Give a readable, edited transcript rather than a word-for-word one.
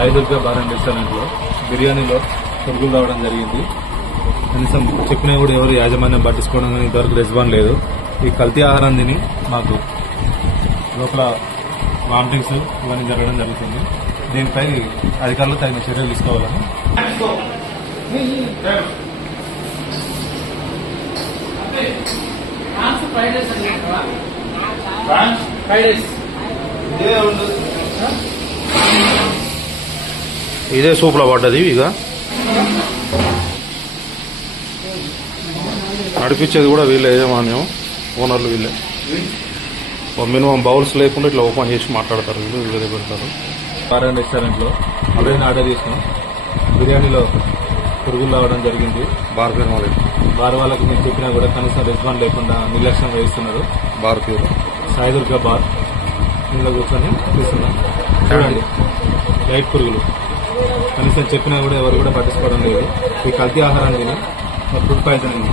Sai Durga bar and restaurant లో బిర్యానీలో పురుగులు రావడం జరిగింది. కనీసం చెప్పినా కూడా ఎవరు యాజమాన్యం పట్టించుకోవడం ఇంతవరకు రెస్పాన్స్ లేదు. ఈ కల్తీ ఆహారం తిని మాకు లోపల వామిటింగ్స్ ఇవన్నీ జరగడం జరుగుతుంది. దీనిపై అధికారులు తగిన చర్యలు తీసుకోవాలని ఇదే సూపులో పడ్డది. ఇక నడిపించేది కూడా వీళ్ళే, యజమాన్యం ఓనర్లు వీళ్ళే. మినిమం బౌల్స్ లేకుండా ఇట్లా ఓపెన్ చేసి మాట్లాడతారు వీళ్ళు, వీళ్ళే పెడతారు. బార్ అండ్ రెస్టారెంట్ లో అదైనా ఆర్డర్ చేసినాం. బిర్యానీలో పురుగులు రావడం జరిగింది. బార్ వాళ్ళకి మీరు చెప్పినా కూడా కనీసం రెస్పాన్స్ లేకుండా నిర్లక్ష్యం వహిస్తున్నారు. బార్ పేరు సాయిదుర్గ బార్. ఇందులో కూర్చొని చూస్తున్నాం. చూడండి, లైట్ పురుగులు కనీసం చెప్పినా కూడా ఎవరు కూడా పట్టించుకోవడం లేదు. ఈ కల్తీ ఆహారం తిని ఫుడ్ పాయిజనింగ్